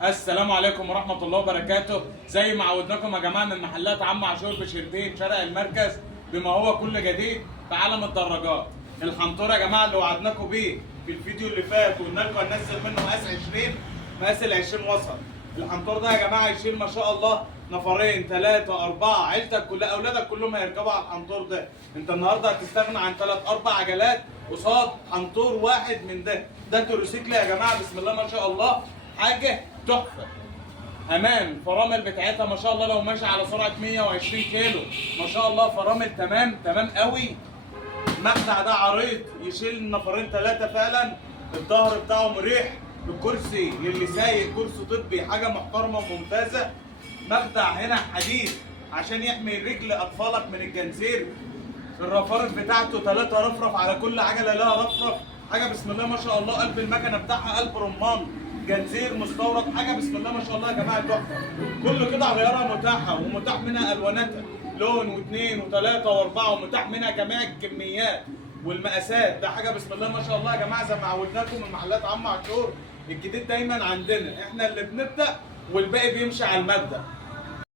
السلام عليكم ورحمة الله وبركاته. زي ما عودناكم يا جماعة من محلات عم عاشور بشربين شارع المركز بما هو كل جديد في عالم الدراجات. الحنطور يا جماعة اللي وعدناكم بيه في الفيديو اللي فات وقلنا لكم هننزل منه مقاس 20، مقاس ال 20 وصل. الحنطور ده يا جماعة يشيل ما شاء الله نفرين ثلاثة أربعة، عيلتك كلها أولادك كلهم هيركبوا على الحنطور ده. أنت النهارده هتستغنى عن 3 4 عجلات قصاد حنطور واحد من ده. ده تروسيكل يا جماعة بسم الله ما شاء الله، حاجة تحفه. امان الفرامل بتاعتها ما شاء الله، لو ماشي على سرعه 120 كيلو ما شاء الله فرامل تمام قوي. المخدع ده عريض يشيل نفرين ثلاثه فعلا. الظهر بتاعه مريح، الكرسي للي سايق كرسي طبي حاجه محترمه وممتازه. مخدع هنا حديد عشان يحمي رجل اطفالك من الجنزير. الرفارف بتاعته 3 رفرف على كل عجله لها رفرف، حاجه بسم الله ما شاء الله. قلب المكنه بتاعها قلب رمان، جنزير مستورد، حاجه بسم الله ما شاء الله يا جماعه تحفه. كل قطع غيارها متاحه ومتاح منها الواناتها لون واثنين وثلاثه واربعه، ومتاح منها جميع الكميات والمقاسات. ده حاجه بسم الله ما شاء الله يا جماعه. زي ما عودناكم من محلات عم عاشور الجديد دايما عندنا احنا اللي بنبدا والباقي بيمشي على المبدا.